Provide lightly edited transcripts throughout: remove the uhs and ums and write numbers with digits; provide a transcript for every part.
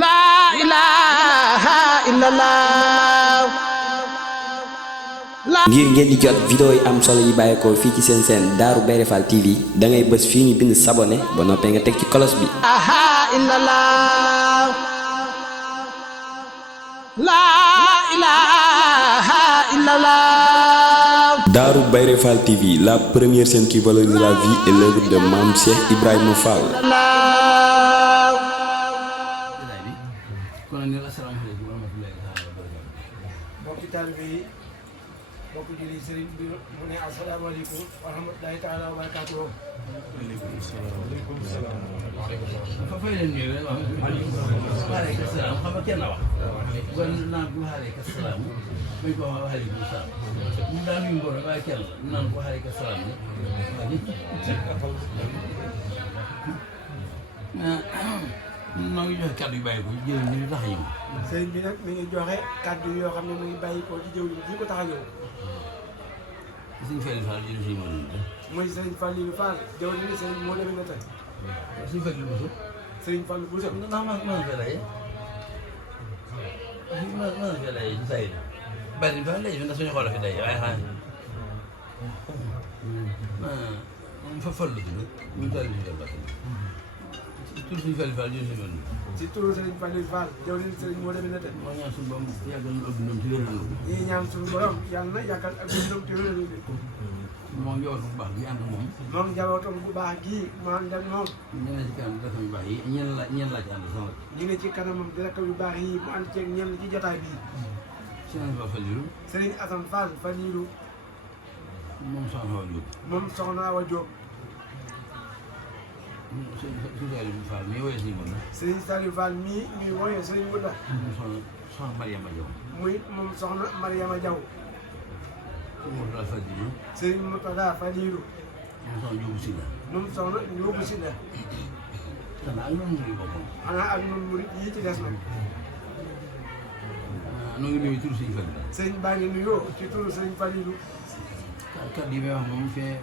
laa ilaaha illallah. ngir ngeen di jot vidéo yi am solo yi bàyyeekoo fii ci seen chaîne Darou Bairé Fall TV da ngay bës fii ñu bind s'abonner ba noppee nga teg ci cloche bi. Darou Bairé Fall TV, la première chaîne qui valorise la vie et l'œuvre de Mame Cheikh Ibrahima Fall. mbokki taalibe yi mbokki julli sëriñ bi mu ne asalaamaaleykum wa rahmatulahi taala wa barakaatuhu. waaleykum salaam. fa fay leen nuyu rek waaleykum salaam xam nga kenn la wax kon naan ko waaleykum salaam muy ko waaleykum salaam mu daan nuyu mbooloo waaye kenn la naan ko waaleykum salaam noo ngi joxe kàddu yu bàyyi ko jël ñu tax a ñëw. sëriñ bi nag mi ngi joxe kàddu yoo xam ne mu ngi bàyyi ko ci jëw ji ko tax a ñëw. Sëriñ Fallou Fall jël si moom muy sëriñ Fallou Fall jëw ni sëriñ moo demee na tey. Sëriñ Fallou Bousso. sëriñ Fallou Bousso. ndax maa ngi fay laajee maa ngi fay laajee ci saa yi bari na fa laajee ndax suñu xool fi day waaye xanaa fa Fallou tudd ñu daal di fi def tur suñu Fallou Fall jël si moom ci turu sëriñ Fallou Fall jëw ni sëriñ moo demee na tey. moo ñaan suñu borom yàggal ñu ëpp ñoom ci wér ñii ñaan suñu borom yàlla na yàggal ak ñoom ci wér moo njaboot bu baax gi ànd ak moom. moom njabootam bu baax gii maa ngi dem moom. ñu ne ci kanam dëkk yu baax yi ñeen la ci ànd sax nag. ñu ne ci kanamam dëkk yu baax yi mu ànd ceeg ñenn ci jotaay bii. Serigne Ba Fallilu. Serigne Assane Fall Fallilu. moom Soxna Awa Diop. moom Soxna Awa Diop. Serigne Saliou Fall mii woyee Serigne Mounda. Serigne Saliou Fall mii ñuy woyee Serigne Mounda. Soxna Mariama Diaw. muy moom Soxna Mariama Diaw. Mourtada Fallilu. Serigne Mourtada Fallilu. moom Soxna Diop Sylla. moom Soxna Diop Sylla. xanaa ak noonu murid boppam. xanaa ak ñun murid yii ci des nag. noo ngi nuyu turu Serigne Fallilu. Serigne baa ngi nuyoo ci turu Serigne Fallilu. kàddu yi may wax moom fee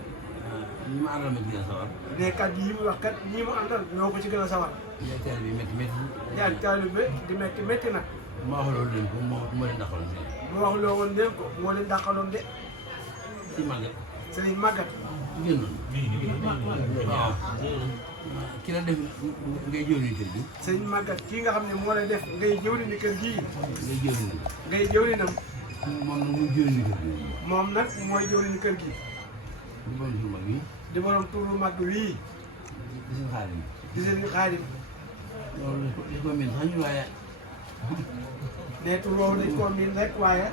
ñi ma àndal ma ci gën a sawar. ne kàddu yi mu wax kat ñii mu àndal ñoo ko ci gën a sawar. yaay taal bi métti métti. yaay taalibe di métti métti nag. ma wax loolu leen ko moo leen dàqaloon de. mu wax loo woon leen ko moo leen dàqaloon de. ci màggat. Serigne Maguette. génnoon. waaw. ki la def ngay jëwriñu kër gi. Serigne Maguette kii nga xam ne moo lay def ngay jëwriñu kër gii. ngay jëwriñu. ngay jëwriñam. moom nag muy jëwriñu kër gi. moom nag mooy jëwriñu kër gi. di borom tur mag yi. di borom turu mag wii. di seen xaalis. di seen xaadim. loolu li ko mel sax ñu waaye. ne tur woowu dañ koo miin rek waaye.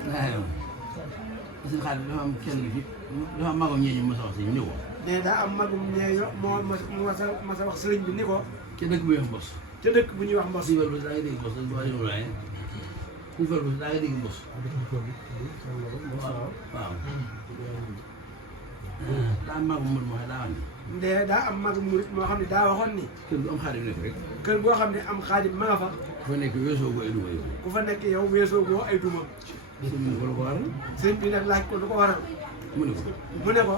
di seen xaalis dafa am kenn gi dafa am magam ñeeñu mos a wax si ñëw. ne daa am magum ñeeño moo ma sa wax sëriñ bi ni ko. ca dëkk bu ñuy wax Mbos. ca dëkk bu ñuy wax Mbos. Sifal Bos daa ngi dégg Mbos dañu ko waxee waaye. Sifal Bos daa ngi dégg Mbos. waaw waaw. daa am magum mën moo xam daa wax ni. ndee daa am magum murit moo xam ne daa waxoon ni. kër gu am xaalis nekk rek. kër boo xam ne am xaadim ma nga fa. ku fa nekk weesoo ko ay duma yow. ku fa nekk yow weesoo goo ay duma. sëñ bi ko waral. sëñ bi nag laaj ko lu ko waral. mu ne ko. mu ne ko.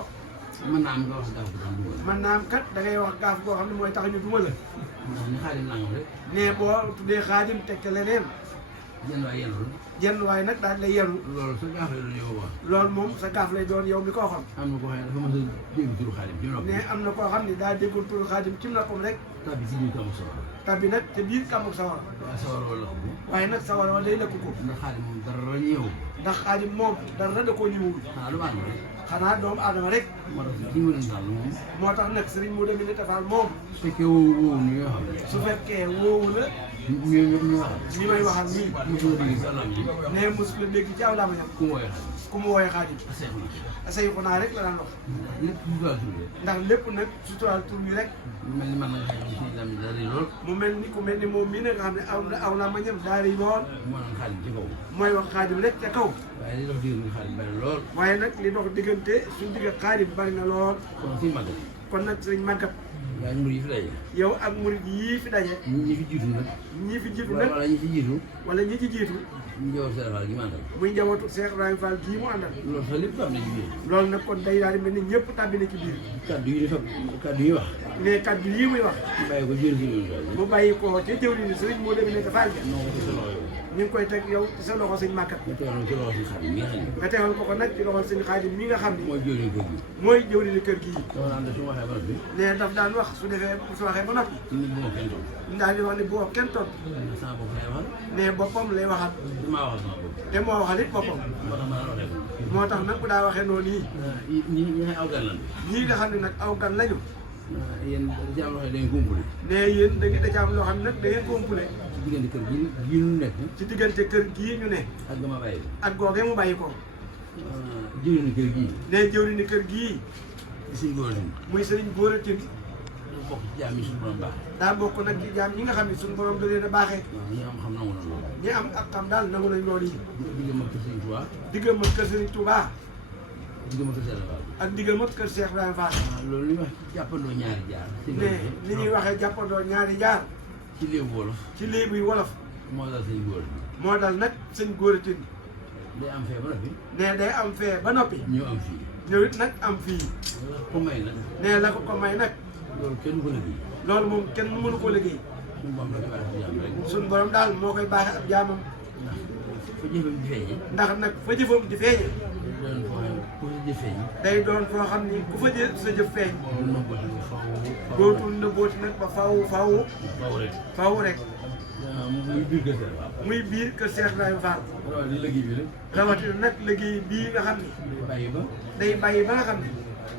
mën naa am nga wax gaaf bu tax duma la. man naa am kat da ngay wax gaaf boo xam ne mooy tax ñu duma la. ndax ni xaalis nangam rek. ne boo tuddee xaadim teg te leneen. jënd waay yenn jenn waaye nag daal lay yenu. loolu sa gaaf la doon yow wax. loolu moom sa gaaf lay doon yow mi koo xam. am na koo xam ne dafa mos a dégg turu xaalis ci nopp. ne am na koo xam ne daa déggul turu xaadim ci noppam rek. tabbi ci biir kamu sawar. tabbi nag te biir kàmmug sawar. waaye sawar wala ko. waaye nag sawar wala day lëkk ko. ndax xaalis moom dara ñëw. ndax xaadim moom dara da koo ñëwul. xanaa lu baax na rek. xanaa doomu aadama rek. moo tax ci mën a daal moom. moo tax nag sëriñ mu demee ni tafaal moom. su fekkee woowu ni nga xam ne. su fekkee woowu la. ñu wax. ñi may waxal nii. mosoo dégg si alam yi. ne mosul la dégg ci aw lamañam. ku mu woowee xaalis. ku mu wooyee xaadim. seexu na. sayxu naa rek la daan wax. lépp lu daal tuddee. ndax lépp nag suturaal tur bi rek. mel ni man nag xëy na si islam bi dara rëy lool. mu mel ni ku mel ni moom mii nag nga xam ne aw lamañam daari lool. moo naan xaalis ci kaw. mooy wax xaadim rek ca kaw. waaye li dox diggante xaalis bari lool. waaye nag li dox diggante suñu digg xaadim bari na lool. kon fii màggat. kon nag sëriñ Maguette. yaa ngi murid yi fi daje. yow ak murid yii fi daje. ñi fi jiitu nag. ñi fi jiitu nag wala ñi fi jiitu. wala ñi ci jiitu. ñu jaww Serigne Fall gi ma àndal. muy njabootu Cheikh Ibrahima Fall gii mu àndal. loolu sax lépp am na ci biir. loolu nag kon day daal di mel ni ñëpp tàbbi na ci biir. kaddu yi dafa kaddu yi wax. mais kaddu yii muy wax. mu bàyyi ko jël si mu bàyyi ko ca jëwriñu Serigne moo demee ne Fall ja. non ko ci sa loxo yow. ñu ngi koy teg yow ci sa loxo sëñ Màkkat. nga teewoon ci loxo si xam mi nga xam ne. nga teewal ko nag ci loxo sëñ Xaadim mi nga xam ni. mooy jëriñ kër gi. mooy jëwriñu kër gii. dama naan de su ma waxee ba noppi. nee daf daan wax su waxee ba noppi. nit bu ma kenn toog. daal di wax ni bu wax kenn toog. sama bopp lay waxal. nee boppam lay waxal. damaa waxal sama bopp. te moo waxal it boppam. moo tax ma daan waxee ko. moo tax nag bu daa waxee noonu yi. ñi aw gan lan. ñii nga xam ne nag aw gan lañu. yéen da ci am loo xam ne dañuy kumpule. nee yéen da ca am loo xam ne nag da ngeen compule. ci diggante kër gii ñu nekk. ci diggante kër gii ñu ne. ak gama bàyyi. ak googee mu bàyyi ko. jëriñu kër gii. nee jëwriñu kër gii. di suñ góor lañ. muy sëriñ góor a tin. dafa bokk ci jaam yi suñu borom baax. daa bokk nag ci jaam ñi nga xam ne suñu borom da leen a baaxee. waaw ñi am xam nangu na loolu. ñi am ak xam daal nangu nañ loolu yi. diggam ak kër Sëriñ Tuubaa. diggam ak kër sëriñ Touba. diggam ak kër Sëriñ Fall. ak diggam ak kër Cheikh Ibrahima Fall. waaw loolu li ñuy wax jàppandoo ñaari jaar. ne ni ñuy waxee jàppandoo ñaari jaar. ci léebu wolof. ci léebuy wolof. moo dal sëñ góor bi. moo dal nag sëñ góor a tin. day am fee ba noppi. ne day am fee ba noppi. ñëw am fii. ñëw it nag am fii. la ko may nag. ne la ko may nag. loolu kenn du ko liggéey. loolu moom kenn mënu ko liggéey. suñu borom la ko baax ci jàmm rek. suñu borom daal moo koy baaxee ak jaamam. ndax fa jëfam di feeñee. ndax nag fa jëfam di feeñe. doon foo xam ku sa jëf feeñ. day doon foo xam ni ku fa jëf sa jëf feeñ. du nëbbati ba faaw. dootul nëbbooti nag ba faw faaw rek. faw rek. muy biir kër Sëriñ Fall. muy biir kër Cheikh Ibrahima Fall. waaw di liggéey bi rek. rawatina nag liggéey bii nga xam ni. day bàyyi ba. day bàyyi ba nga xam ni.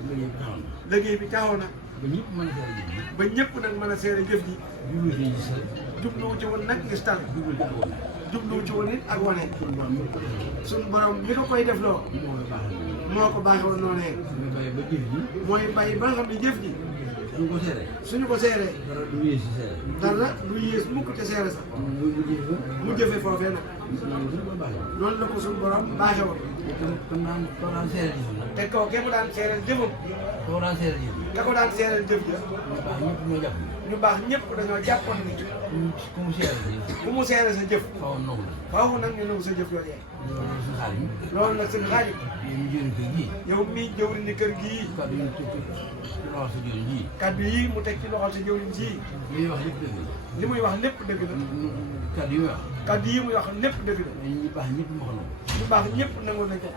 liggéey bi taxaw na. liggéey bi taxaw na. ba ñëpp mën a seere jëf ji. ba ñëpp nag mën a seere jëf ji. jublu si gis rek. jubluwu ci woon nag gis tal. jublu ci awoon. jubluwu ci woon it ak wane. suñu borom mi ko defee. suñu borom mi ko koy def loo. moo koy baaxal. moo ko baaxee woon noonee. muy bàyyi ba jëf ji. mooy bàyyi ba nga xam ne jëf ji. suñ ko seere. suñu ko seeree. dara du yées si seere. dara lu yées mukk te seere sax. mu jëf ba. mu jëfee foofee nag. loolu suñu ko baaxee. loolu la ko suñu borom baaxee woon. kon daan seere jëf nag. te kaw képp daan seereel jëfam. koo daan seere jëf. ka ko daan seereel jëf ja. ñu baax ñëpp ñu baax ñëpp ñoo jàpp. dañoo jàppoon ni. ku mu seere jëf. ku mu seere sa jëf. faaw nangu la. faaw nag ñu nangu sa jëf yooyee. loolu suñu xaalis. loolu nag seen xarit. yéen ñu jëriñ kër gii. yow mii jëwriñ ni kër gii. kàddu yi ci loxo sa jëriñ ji. kaddu yi mu teg ci loxol sa jëwriñ ji. li ñuy wax lépp dëgg la. li muy wax lépp dëgg la. kàddu yi muy wax. kaddu yi muy wax lépp dëgg la. ñu baax ñëpp moo ko nangu. ñu baax ñëpp nangu nañ ko.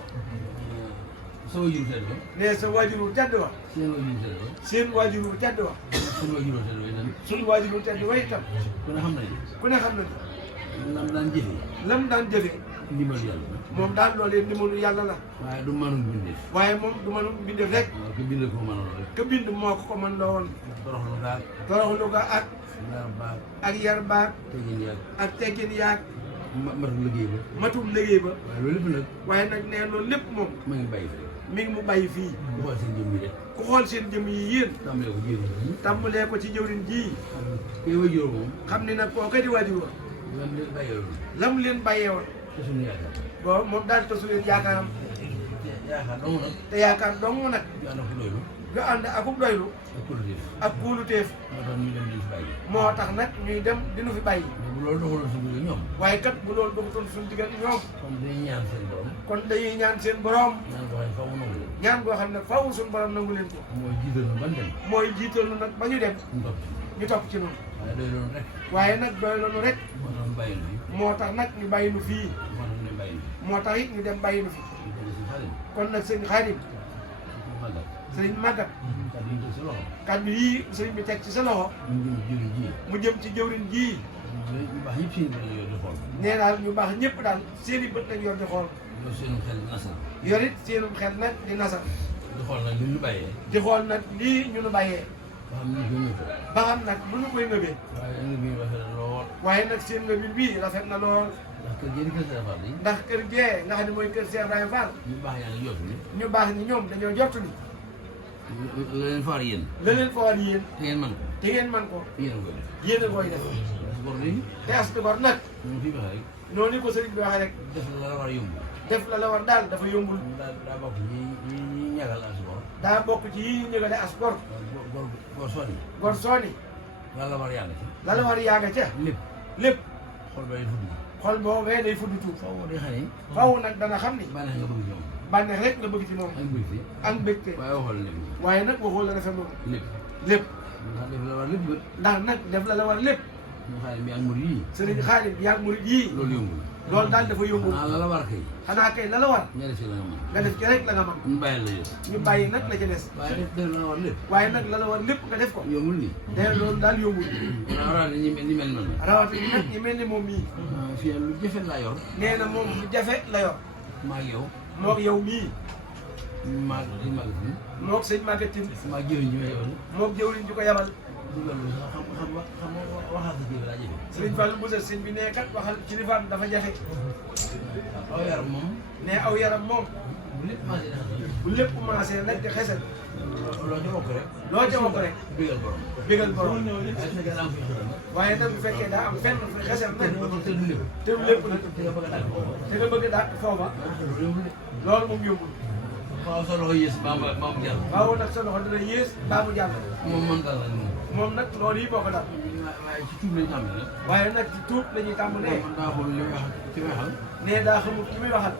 sa wajuru tedd ba. nee sa waajuru tedd wa. seen wajuru tedd ba. seen waajuru tedd wa. seen wajuru tedd ba itam. suñu waajuru tedd wa itam. ku ne xam na ni. ku ne xam na ni. lam daan jëfee. lam daan jëfee. ndimbalu yàlla. moom daal loolee ndimbalu yàlla la. waaye du mënul bindeef. waaye moom du mënu bindee rek. waaw ku bind ko mënoon rek. ka bind moo ko mën loo woon. toroxlu gaal. toroxlu ga ak. yar baag. ak yar baag. teggin yaag. ak teggin yaag. matul liggéey ba. matul liggéey ba. waaye loolu lépp nag. waaye nag nee loolu lépp moom. ma ngi bàyyi fi. mi ngi mu bàyyi fii. ku xool seen jëmm yi rek. ku xool seen jëm yi yéen. tàmbalee ko jëriñ ji. tàmbalee ko ci jëwriñ ji. kay wajuroo moom. xam ni nag koo ka di waajur wa. lan leen bàyyee woon. lam leen bàyyee woon. te suñu yaakaar. boobu moom daal tasu leen yaakaaram. yaakaar dong nag. te yaakaar dong nag. ñu ànd ak doylu. nga ànd akub doylu. ak kuréel. ak kuuluteef. moo tax ñu dem di fi bàyyi. moo tax nag ñuy dem dinu fi bàyyi. bu loolu doxaloon suñu biir ñoom. waaye kat bu loolu doxutoon suñu diggante ñoom. kon dañuy ñaan seen borom. kon dañuy ñaan seen borom. ñaan ko xam ne faaw nangu leen. ñaan goo xam ne faaw suñu borom nangu leen ko. mooy jiital na ban dem. mooy jiital nu nag ba ñu dem. ñu topp. ñu topp ci noonu. waaye doy loolu rek. waaye nag doy loolu rek. moo tax ñu bàyyi nu fi. moo tax nag ñu bàyyi nu fii. moo tax ñu bàyyi nu fi. moo tax it ñu dem bàyyi nu fi. ñu ko def si xarit. kon nag sëñ Xaadim ñu màggal. sëñ Magat kàddu yi ñu teg si loxo. kàddu yii sëñ bi teg ci sa loxo. ñu jëm jëriñ ji. mu jëm ci jëwriñ jii. ñu baax ñëpp seen bëri yor di xool. nee daal ñu baax ñëpp daal seen i bët lañ yor di xool. yor seen xel nasal. yor it seenum xel nag di nasar. di xool nag li ñu bàyyee. di xool nag lii ñu nu bàyyee. ba xam ni ñu koy ñëw. ba xam nag lu ñu koy ngëbee. waaye indi bi rafet na lool. waaye nag seen ngëbil bii rafet na lool. ndax kër gi di kër Sëriñ Fall yi. ndax kër gee nga xam ne mooy kër Cheikh Ibrahima Fall. ñu baax yaa ngi jotu ni. ñu baax ñi ñoom dañoo jottu ni. la leen faar yéen. la leen fa war yéen. te ngeen man ko. te ngeen man ko. yéen a koy def. yéen a koy def. parce que bor léegi. te as gor nag. ñun fi waxee rek. noonu ko sëriñ bi waxee rek. def la war a yomb. def la war daal dafa yombul. daa bokk ñi ñagal as gor. daa bokk ci yi ñu ñëgale as gor gor sonni gor sooni la la war yàlla ci la la war yaa nga ca lépp lépp xol bay fudd xol boobee day fudd tuub faaw day xam ni faw nag dana xam ni bànneex nga bëgg ci moom bànneex rek nga bëgg ci moom ak mbégte ak mbégte waaye waxal lépp waaye nag waxoo la rafet moom lépp lépp ndax def la war lépp ba ndax nag def la la war lépp ñu xaalis bi ak murid yii sëriñ Xaadim yaa ngi murid yii loolu yombul loolu daal dafa yombul xanaa la la war kay xanaa kay la la war nga def ci la nga mën nga def ci rek la nga mën ñu bàyyi la yow ñu bàyyi nag la ca des waaye def la war lépp waaye nag la la war lépp nga def ko yombul nii te loolu daal yombul rawatina ñi mel man rawatina nag ñi mel ni moom mii fii lu jafe laa yor nee na moom lu jafe la yor maa ak yow moog yow mii maa li mag fi moog sëñ Maguette Tine maa jëriñ ñu may yow moog jëwriñ ju ko yabal dugal lu sax xam waxaat sa jiw laa jafe sëriñ Fallou Boussa sëñ bi nee kat waxal kilifaam dafa jafe aw yaram moom ne aw yaram moom bu lépp commencé di xasal bu lépp commencé nag di xesal loo ca bokk rek loo ca bokk rek bégal borom bégal borom waaye su fekkee daa am fi xasal waaye nag bu fekkee daa am fenn fu xesal nag te du lépp te du lépp nag te nga bëgg a daal foofu te nga bëgg daal foofa loolu yombul de loolu moom yombul waaw sa loxo yées maam jàll waaw nag sa loxo dina yées baa mu jàll moom man daal la moom moom nag loolu yi boo ko daal waaye ci tuub lañ xam ne waaye nag ci tuub la ñuy tàmbalee man daa xool li may wax ci may waxal ne daa xamul ki muy waxal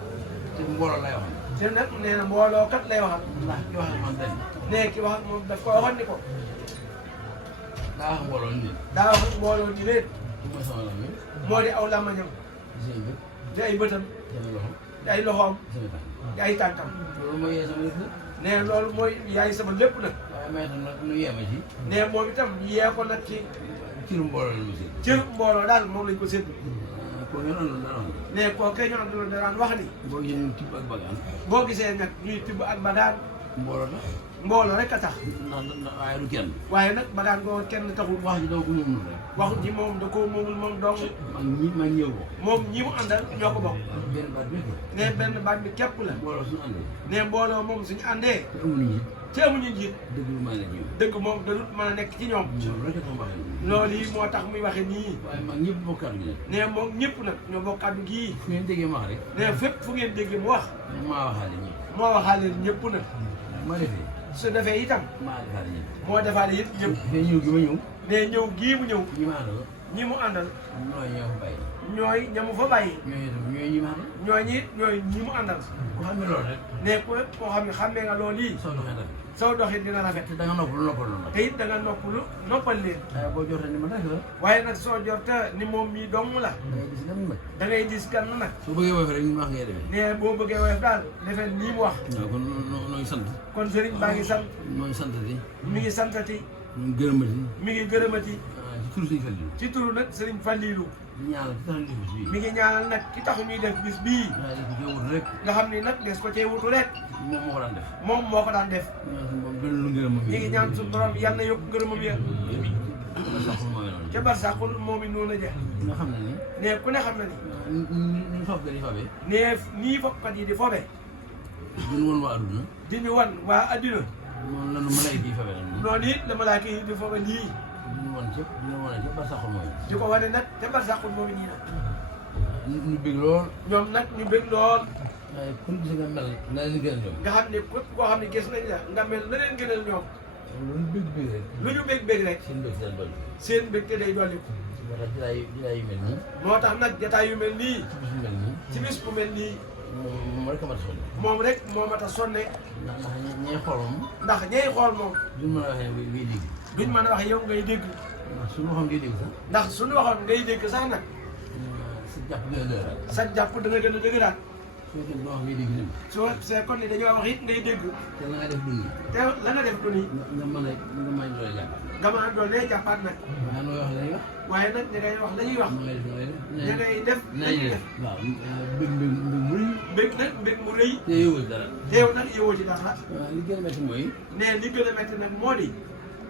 te mbooloo lay waxal te nag nee na mbooloo kat lay waxal ndax ki waxal man dañ ne ki wax ak moom daf ko waxoon ni ko daa wax mbooloo nii daa wax ak mbooloo ni leen li mooy sama la mi moo di aw làmmañam seen bët di ay bëtam sama loxo di ay loxoom sama tànk di ay tànkam loolu mooy yee sama yëpp ne loolu mooy yaay sama lépp nag waaye may tam nag nu yeema ci ne moom itam yee ko nag ci ciru mbooloo la mu seen cër mbooloo daal moom lañ ko séddu ko ngeen àndoon dara ne koo kay ñoo doon daan wax ni boo gisee ñu tibb ak bagaan boo gisee nag ñuy tibb ak bagaan mbooloo tax mbooloo rek a tax ndax waaye du kenn waaye nag bagaan koo kenn taxul wax ji daw ko moom rek waxu ji moom da koo moomul moom dong man ñëw ko moom ñi mu àndal ñoo ko bokk benn baat bi ko ne benn baat bi képp la mbooloo suñu àndee ne mbooloo moom suñu àndee te amuñu njiit ci amuñu njiit dëgg lu maa nekk ñoom dëgg moom dadut mën a nekk ci ñoom ñoom rek a tax waxee loolu yi moo tax muy waxe nii waaye mag ñëpp bokkaat gi nag ne moom ñëpp nag ñoo bokk kàddu gii fu ngeen déggee ma wax rek ne fépp fu ngeen déggee mu wax maa waxaale ñëpp moo waxaale ñëpp nag ma defee su defee itam maa defaale ñëpp moo defaale it ñëpp mais ñëw gi ma ñëw ne ñëw gii mu ñëw ñi ma àndal ñi mu àndal nooy ñoo fa bàyyi ñooy ñamu fa bàyyi ñooñu itam ñooy ñi ma àndal ñooy ñi ñooy ñi mu àndal ku xam ne loolu rek ne ko koo xam ne xàmmee nga loolu yi soo doxee rafet soo doxee dina rafet te da nga noppalu nag te it da nga noppalu noppal leen waaye boo jotee ni ma rek la waaye nag soo jorta ni moom mii dong la da ngay gis gan nag da ngay gis gan nag soo bëggee woyof rek ñu wax ngay defee ne boo bëggee woyof daal defee nii mu wax waaw kon nooy sant kon sëriñ baa ngi sant nooy sant di mi ngi santati ñu gërëmati mi ngi gërëmati ci turu suñu fal yi ci turu nag sëriñ Fallilu ñaanal ci tax ñu def bis mi ngi ñaanal nag ki tax ñuy def bis bii waaye def ko wut rek nga xam ni nag des ko cee wutu rek moom moo ko daan def moom moo ko daan def ñaan suñu moom doon lu ngërëm mi ngi ñaan suñu borom yàlla na yokk ngërëmam ya sax mooy noonu ca barsàqul moom it noonu la jeex nga xam ne ni ne ku ne xam na ni ñu fab gën yi fabee ne nii fopkat yi di fobe duñ woon waa adduna di ñu wan waa adduna moom lanu malayka yi fabee nag noonu it la malaaka yi di fobe nii duñu wan cëpp duñu wane cëpp ba saxul mooy di ko wane nag ca barsàqul moom it nii nag ñu bég lool ñoom nag ñu bëgg lool waaye kun gis nga mel na leen gën a ñoom nga xam ne képp koo xam ne gis nañ la nga mel na leen gënal ñoom lu ñu bég rek lu ñu bëgg rek seen bég seen doy seen mbégte day dolli ko moo tax jitaay yu mel nii moo tax nag jataay yu mel nii ci bis yu mel nii ci bis bu mel nii moom rek a mat a sonn moom rek moo mat a sonne ndax ñee xool moom ndax ñay xool moom duñ mën a waxee ngay dégg duñ mën a wax yow ngay dégg ndax suñu waxoon ngay dégg sax ndax suñu waxoon ngay dégg sax nag sa jàpp gën a dëgëraat sa jàpp da nga gën a dëgëraat su fekkee doo wax ngay dégg lépp soo see kon ni dañoo wax it ngay dégg te la nga def dund te la nga def du ni nga mën a nga mën doole jàpp nga mën a doonee jàppaat nag waaye nooy wax lay wax waaye nag ña ngay wax la ñuy wax nooy ña ngay def la ñuy def waaw mbég mu rëy mbég nag mbég mu rëy te yowul dara teew nag yowoo ci dara waaw li gën a métti mooy ne li gën a métti nag moo di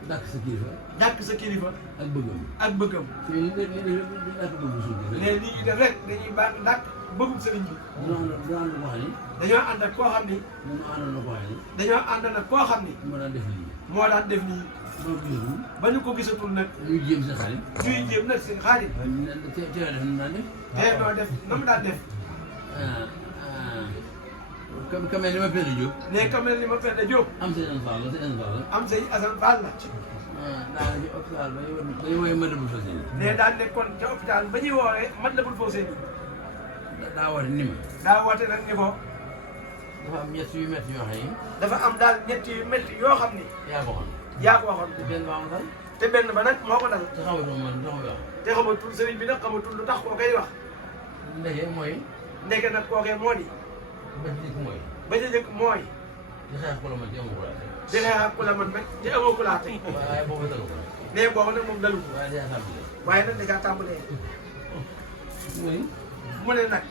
dàkk sa kilifa dàkk sa kilifa ak bëggam ak bëggam te li def dàkk bëgg suuf bi ne li ñuy def rek dañuy baax dàkk bëggum sëriñ bi dañoo ànd koo xam ni dañoo ànd ak koo xam ni dañoo àndoon na koo xam ni dañoo ànd nag koo xam ni moo daan def lii moo daan def nii ba gisatul ba ñu ko gisatul nag ñuy jéem sa xarit ñuy jéem nag seen xaalis waaye ñu ne te def ñu naan def te doo def na mu daan def ka mel ni ma Penda Diop. ne ka mel ni ma Penda Diop. am sëñ Assane Fall la sëñ Assane Fall la. am sëñ Assane Fall la. daanaka ci hôpital ba ñu woowee Matlaboul Fawzeyni. ne daan nekkoon ca hôpital ba ñuy woowee Matlaboul Fawzeyni. daa woote ni ma. daa woote nag ni ko. dafa am ñett yu métti yoo xam ni. dafa am daal ñett yu métti yoo xam ni. yaa ko xam. yaa ko waxoon. te benn baa ma dal. te benn ba nag moo ko dal. te xamatul man tax ma wax. te xamatul sëriñ bi nag xamatul lu tax koo koy wax. ndeke mooy. ndeke nag kookee moo di. ba ci njëkk mooy. ba ca njëkk mooy. di xeex ku la man ci amu ko laate. di xeex ak ku la man nag te amoo ku laate. waaye boobu dalu ko. nee boobu nag moom dalu ko. waaye daa tàmbalee. waaye nag da caa tàmbalee. mooy. mu ne nag.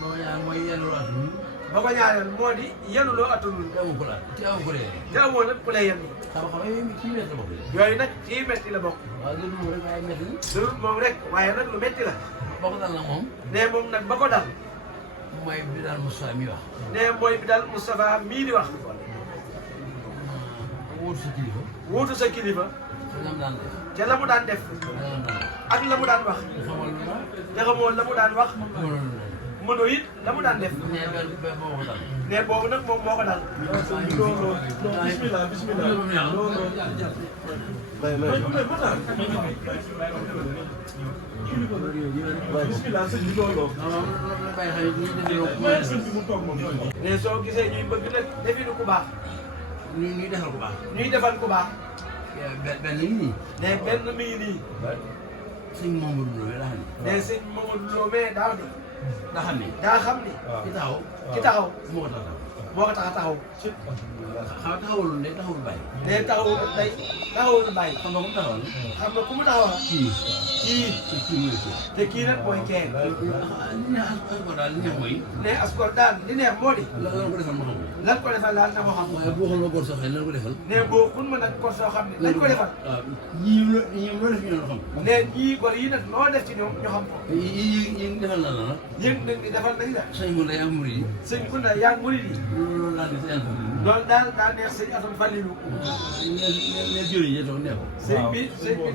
booba ñaar mooy yenn lu at mi. ba ko ñaareel moo di yenu loo attanul. te amu ko laate te amu ko lee. te amoo nag ku lay yen ni. xam-xam yooyu ci métti la bokk. yooyu nag ci metti la bokk. waaw loolu moom rek waaye métti na. dul moom rek waaye nag lu metti la. boo ko dal nag moom. nee moom nag ba ko dal. mooy bi daal Moustapha mi wax. nee mooy bi daal Moustapha mii di wax. wóotu sa kilifa. wuutu sa kilifa. te la mu daan def. te la mu daan def. ak la mu daan wax. te xamal lu ma. te xamoo la mu daan wax. xamal lu ma. mënoo it la mu daan def. nee benn moo ko dal. nee boobu nag moom moo ko dal. loolu bismillah bismillah. loolu bismillah sëñ bi loolu. nee soo gisee ñuy bëgg nag definu ku baax. ñuy defal ku baax. ñuy defal ku baax. benn yi nii. nee benn mi ngi nii. sëñ Mamadou Lo daa xam ne. nee sëñ Mamadou Lo mais daaw ni. daa xam ne. daa xam ni. ki taxaw. ki taxaw moo ko tax moo ko tax a taxaw. xam nga taxawalul de taxawul bàyyi. nee taxawul tey taxawul bàyyi. xam nga mu taxawal. xam nga ku mu taxawal. kii. kii kii mooy kii. te kii nag mooy kee. li neex ko daal li neex mooy. nee asgor daal li neex moo di. lan ko defal ma xam ko. lan ko defal daal na ko xam. waaye boo xam ne góor sax lan ko defal. nee boo kun ma nag kon soo xam ne lañ ko defal. waaw ñii loo def ñu doon xam. nee ñii gor yi nag loo def ci ñoom ñu xam ko. yii defal na la nag. yéen nag ni defal nañ la. sëñ Mounda yaa ngi murid yi. sëñ Kounda yaa ngi murid yi. loolu daal di seen loolu daal daa neex sëñ Assane Fallilou. ne jëriñ yi toog ne ko. sëñ bi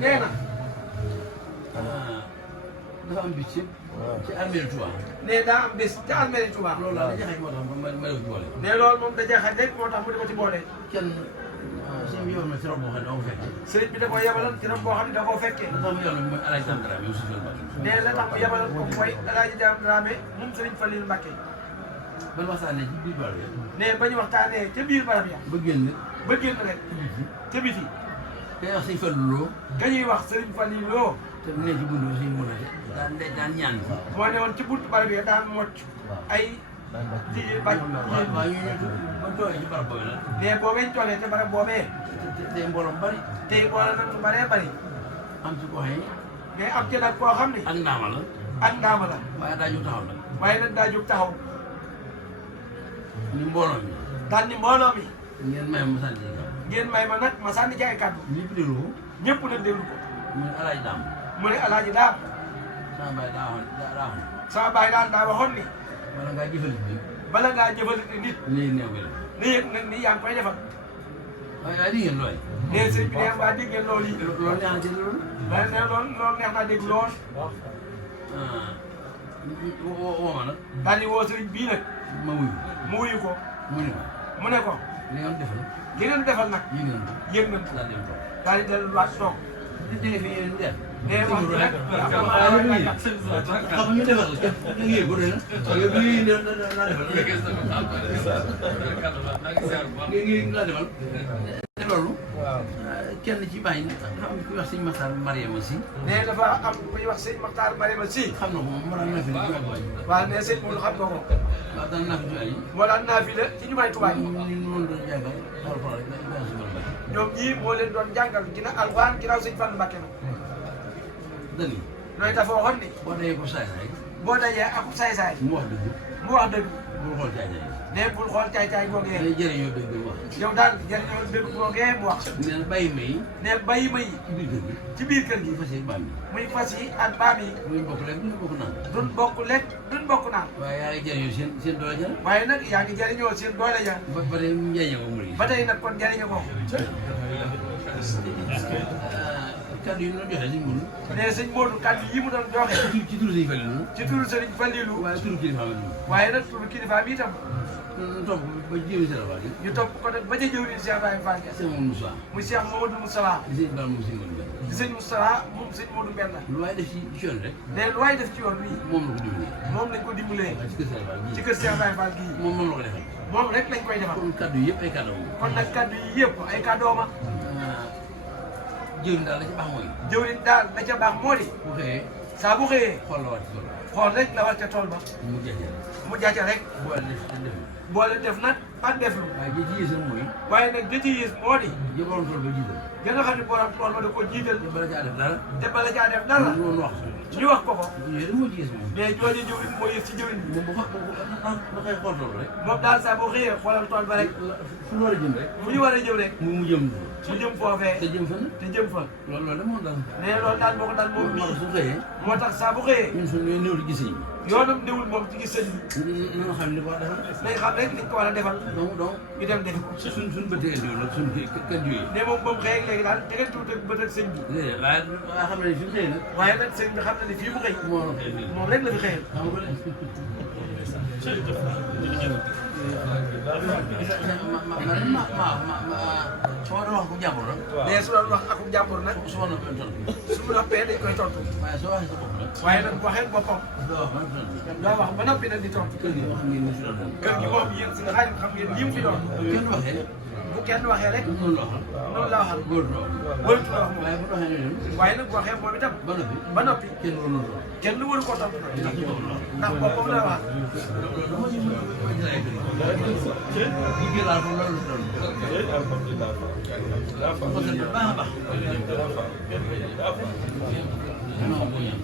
nee na. dafa am bis yëpp. ci armée Touba. nee daa am bés ca almeri Touba. loolu daal dañuy xëy moo tax ma la ko boole. nee loolu moom dajee xaj rek moo tax mu di ko ci boole. kenn sëñ bi yoon na ci rob boo xam ne doo ko fekkee. sëñ bi da koo yebaloon ci boo xam ne da koo fekkee. dafa am yoon mooy alaaj Tàmbara mi aussi loolu nee la tax mu yebaloon ko mooy El Hadj Dramé moom Sëriñ Fallilou Mbacké. ban waxtaanee ci biir barab yi. nee ba ñu waxtaanee ca biir barab ya. ba génn. ba génn rek. ca biti. kay wax sëñ Fallou Lo. ka ñuy wax Sëriñ Fallilou. te mu ne ci buntu sëñ Mounda daan ñaan bi. moo ne woon ci buntu barab yi daan mocc ay jigéen bañ. waaw ñu ne ba toogee ci barab boobu nag. nee boobee ñu toolee te barab boobee. te mbooloo bari. tey boole nag lu baree bari. am ci koo xam ne. mais am ci nag koo xam ne. ak ndaama la. ak ndaama la. waaye daa jóg taxaw nag. waaye nag daa jóg taxaw. ni mbooloo mi. daal ni mbooloo mi. ngeen may ma sant yi ngeen may ma nag ma sànni ci ay kàddu. ñëpp déglu ko. ñëpp nag déglu ko. mu ne alaaj daam. mu ne alaaji daam. sama baay daa waxoon. sama baay daal daa waxoon ni. bala ngaa jëfandikoo bi. bala ngaa jëfandikoo nit. léegi néew bi la. ni yëg nag ni yaa ngi koy defal. waaye di ngeen looy. nee sëñ bi nee waa dégg ngeen loolu yi. loolu neex na ci loolu. nee na loolu neex naa dégg lool. woo ma nag. daal di woo sëriñ bii nag. ma wuyu. mu wuyu ko. mu ne ma. mu ne ko. li ngeen defal. li ngeen defal nag. yéen ngeen ko. yëg nañ ko. daal dem toog. daal di delluwaat toog. di nga fi yéen dem. nee wax bi nag xam nga ñu defal la kenn nga yëg ko de na. yow bi ngeen naa defal. ngeen naa defal. te loolu. kenn ci bàyyi xam nga kuy wax sëñ Maxtaar Mariama Si. nee dafa am ku ñuy wax sëñ Maxtaar Mariama Si. xam na ko moom moo daan naa fi la jumaay Tuubaa yi. waaw nee sëñ moom xam nga ko. waaw daan naa fi jumaay yi. moo daan naa fi la ci jumaay Tuubaa yi. ñu noonu doon jàngal alxuraan rek dañu koy suñu mbay. ñoom ñii moo leen doon jàngal dina alxuraan ginnaaw sëñ Fallu Mbàkke na. dani nooy dafa waxoon ni. boo dee ko saay saay. boo dajee ak saay-saay. mu wax dëgg. mu wax dëgg. bul xool caay caay. nee bul xool caay-caay googee. day jëriñoo dëgg bi wax. yow daal jëriñoo dëgg googee mu wax. nee na bàyyi may. nee bàyyi ma yi. ci biir kër gi. ci biir kër gi. ñu fas yéene baam yi. muy fas yi ak baam yi. muy bokk lekk duñu bokk naan. duñ bokk lekk duñ bokk naan. waaye yaa ngi jëriñoo seen doole jël. waaye nag yaa ngi jëriñoo seen doole ja. ba tey njëriñoo ko mu ba tey nag kon jëriñoo ko. kaddu yi ñu doon joxe sëñ Modou. nee sëñ Modou kaddu yi mu doon joxe. ci turu sëñ Fallilu. ci turu sëriñ Fallilu. waaye turu kilifa bi. waaye nag turu kilifa bi itam. ñu topp ba jëwee Sëriñ Fall. ñu topp ko nag ba ca jëwriñ Cheikh Ibrahima Fall. sëñ Modou Moussa. muy Cheikh Mamadou Moussa. di sëñ Fall moom sëñ Modou Mbenn. di sëñ Moussa moom sëñ Modou Mbenn. lu waay def ci yoon rek. nee lu waay def ci yoon wi. moom la ko dimbalee. moom lañ ko dimbalee. ci kër Sëriñ Fall ci kër Cheikh Ibrahima Fall gii. moom la ko defal. moom rek lañ koy defal. kon kaddu yi yëpp ay kaddu moom. kon nag kaddu yi yëpp ay kaddooma. jëwriñ daal la ci baax mooy. jëwriñ daal la ca baax moo di. bu xëyee. saa bu xëyee. xool la war ci tool. xool rek la war ca tool ba. mu jaajëfal. mu jaaca rek. boole def te def. boole def nag ak def lu. waaye ji ci yéesal mooy. waaye nag gëj yées moo di. yóbbuwoon tool ba jiital. nga nga xam ne borom tool ba da koo jiital. te bala caa def dara. te bala caa def dara. ñu wax. ñu wax ko ko. yooyu rek moo ci gis moom. mais jooju jëwriñ moo yées ci jëwriñ bi. moom bu fa bu xëy xool tool rek. moom daal saa boo xëyee xoolal tool ba rek. fu ñu war a jëm rek. fu ñu war a jëm rek. mu jëm. mu jëm foofee. te jëm fan. te jëm fa. loolu de moom daal. mais loolu daal moo ko daal moom moo mii. tax su xëyee. moo tax saa bu xëyee. ñun suñu néew di gis yi. yoonam newul moom ci gis sëñ bi. na nga xam ne li ko war a defal. nañ xam rek liñ ko war a defal. donc ñu dem defi ko. suñ bëttee indiwoon nag suñ kër yooyu. ne moom xëy ak léegi daal tegeen tuuti ak bët ak sëñ bi. léegi waaye xam ne fi mu xëy nag. waaye nag sëñ bi xam na ne fii mu xëy. moo xëy nii. moom rek la fi xëyal. xam nga soo doon wax ku jàmbur nag. mais su doon wax akum jàmbur nag. su ma noppee tontu. su mu noppee dañ koy tontu. waaye soo waxee sa bopp nag. waaye nag bu waxee boppam. doo wax man tontu. doo wax ba noppi nag di tontu. kër gi wax ngeen ni si doon. kër gi moom yéen si nga xam ngeen lii mu fi doon. kenn waxee. bu kenn waxee rek. noonu la waxal. noonu la waxal. góor doo. wërëtu la wax moom. waaye bu doxee ne leen. waaye nag bu waxee moom itam. ba noppi. ba noppi. kenn waroon na doon. kenn lu waru ko tontu. ndax ci bopp la. ndax boppam la wax. loolu dama ci mën a jëlaat kër yi. ñu jëlaat ko loolu la doon. ko sant bu baax a baax. non bu ñaan.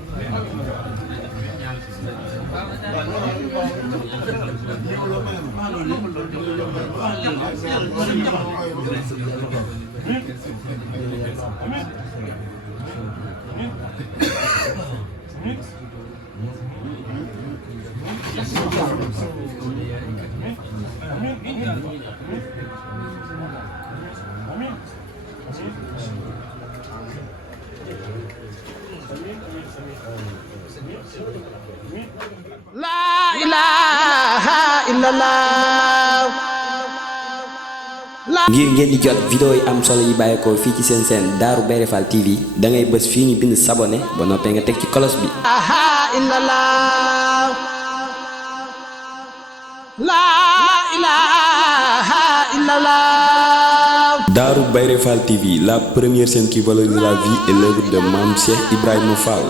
La ilaha illallah. ngir ngeen di jot vidéo yi am solo yi bàyyeekoo fii ci seen seen Darou Bairé Fall TV da ngay bës fii ñu bind s'abonné ba noppee nga teg ci cloche bi. La ilaha illallah. Darou Bairé Fall TV, la première chaîne qui valorise la vie et l'œuvre de Mame Cheikh Ibrahima Fall.